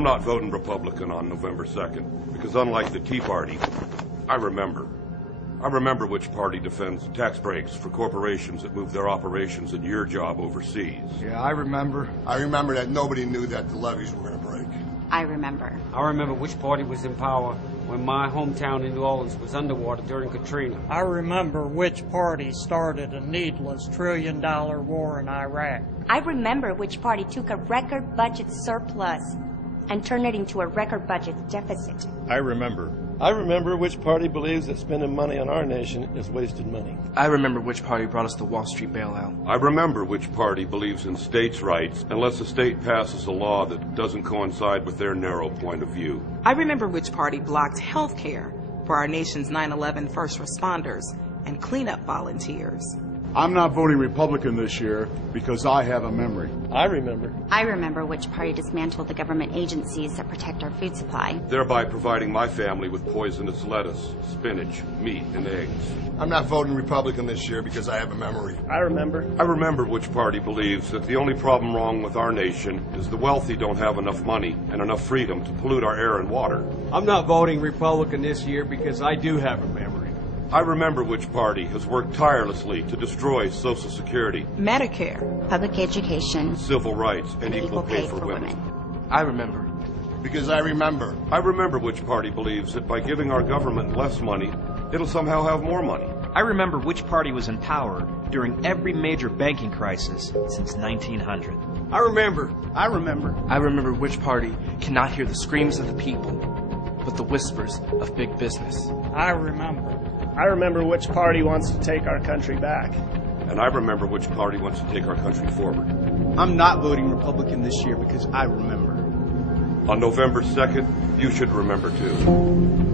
I'm not voting Republican on November 2nd, because unlike the Tea Party, I remember. I remember which party defends tax breaks for corporations that move their operations and your job overseas. Yeah, I remember. I remember that nobody knew that the levees were going to break. I remember. I remember which party was in power when my hometown in New Orleans was underwater during Katrina. I remember which party started a needless trillion-dollar war in Iraq. I remember which party took a record budget surplus and turned it into a record budget deficit. I remember. I remember which party believes that spending money on our nation is wasted money. I remember which party brought us the Wall Street bailout. I remember which party believes in states' rights unless a state passes a law that doesn't coincide with their narrow point of view. I remember which party blocked health care for our nation's 9/11 first responders and cleanup volunteers. I'm not voting Republican this year because I have a memory. I remember. I remember which party dismantled the government agencies that protect our food supply. Thereby providing my family with poisonous lettuce, spinach, meat, and eggs. I'm not voting Republican this year because I have a memory. I remember. I remember which party believes that the only problem wrong with our nation is the wealthy don't have enough money and enough freedom to pollute our air and water. I'm not voting Republican this year because I do have a memory. I remember which party has worked tirelessly to destroy Social Security, Medicare, Public education, civil rights, and equal pay for women. I remember. Because I remember. I remember which party believes that by giving our government less money, it'll somehow have more money. I remember which party was in power during every major banking crisis since 1900. I remember. I remember. I remember which party cannot hear the screams of the people, but the whispers of big business. I remember. I remember which party wants to take our country back. And I remember which party wants to take our country forward. I'm not voting Republican this year because I remember. On November 2nd, you should remember too.